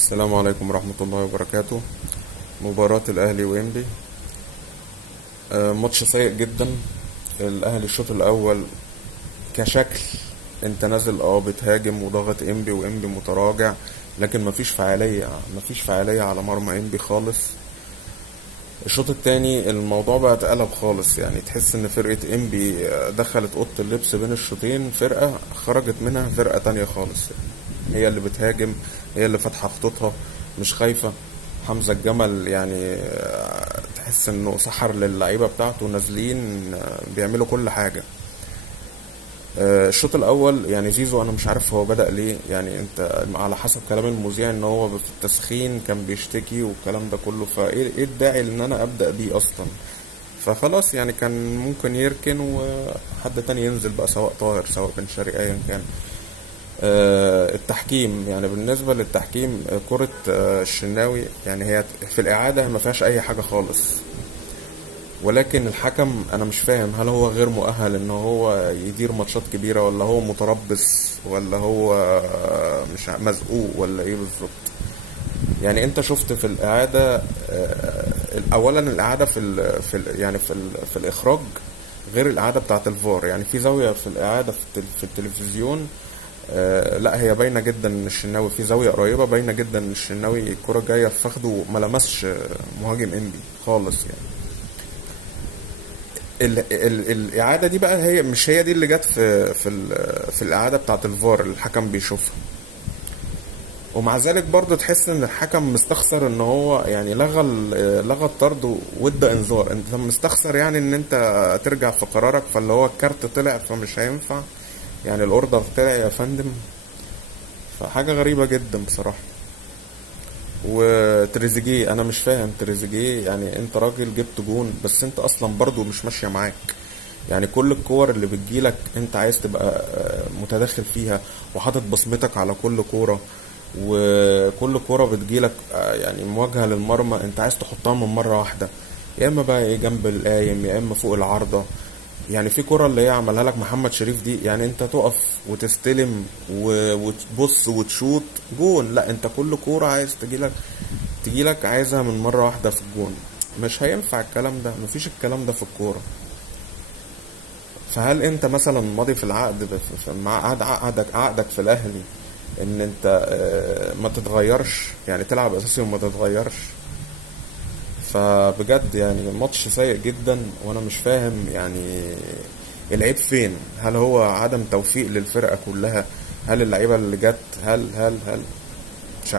السلام عليكم ورحمة الله وبركاته. مباراة الأهلي وإنبي، ماتش سيء جدا. الأهلي الشوط الأول كشكل انت نازل بتهاجم وضغط إنبي وإنبي متراجع، لكن مفيش فعالية على مرمى إنبي خالص. الشوط التاني الموضوع بقى اتقلب خالص، يعني تحس ان فرقة إنبي دخلت أوضة اللبس بين الشوطين، فرقة خرجت منها فرقة تانية خالص. هي اللي بتهاجم، هي اللي فاتحة خطوطها، مش خايفة. حمزة الجمل يعني تحس انه سحر للعيبة بتاعته نازلين بيعملوا كل حاجة. الشوط الاول يعني زيزو انا مش عارف هو بدأ ليه، يعني انت على حسب كلام المذيع ان هو في التسخين كان بيشتكي والكلام ده كله، فايه الداعي ان انا ابدأ بيه اصلا؟ فخلاص يعني كان ممكن يركن وحد تاني ينزل بقى، سواء طاهر سواء بن شرقي ايا كان. التحكيم، يعني بالنسبة للتحكيم كرة الشناوي، يعني هي في الإعادة ما فيهاش أي حاجة خالص، ولكن الحكم أنا مش فاهم، هل هو غير مؤهل إن هو يدير ماتشات كبيرة، ولا هو متربص، ولا هو مش مزقوق، ولا إيه بالظبط؟ يعني أنت شفت في الإعادة أولا الإعادة يعني في الإخراج غير الإعادة بتاعة الفار، يعني في زاوية في الإعادة في التلفزيون. لا هي باينه جدا ان الشناوي في زاويه قريبه، باينه جدا ان الشناوي الكره جايه في فخده، ما لمسش مهاجم انبي خالص يعني. الاعاده دي بقى هي مش هي دي اللي جت في الاعاده بتاعه الفار اللي الحكم بيشوفها، ومع ذلك برضه تحس ان الحكم مستخسر ان هو يعني لغى الطرد وادى انذار. انت مستخسر يعني ان انت ترجع في قرارك، فاللي هو الكارت طلع فمش هينفع، يعني الاوردر طلع يا فندم. فحاجه غريبه جدا بصراحه. وتريزيجيه انا مش فاهم تريزيجيه، يعني انت راجل جبت جون بس انت اصلا برضو مش ماشيه معاك، يعني كل الكور اللي بتجيلك انت عايز تبقى متدخل فيها وحاطط بصمتك على كل كوره، وكل كوره بتجيلك يعني مواجهه للمرمى انت عايز تحطها من مره واحده، يا اما بقى ايه جنب القايم يا اما فوق العارضه. يعني في كرة اللي هي عملها لك محمد شريف دي، يعني انت تقف وتستلم وتبص وتشوط جون، لا انت كل كورة عايز تجيلك عايزها من مرة واحدة في الجون. مش هينفع الكلام ده، مفيش الكلام ده في الكورة. فهل انت مثلا ماضي في العقد مع عقدك في الاهلي ان انت ما تتغيرش، يعني تلعب اساسي وما تتغيرش؟ فبجد يعني ماتش سيء جدا، وانا مش فاهم يعني العيب فين. هل هو عدم توفيق للفرقة كلها؟ هل اللعيبة اللي جت هل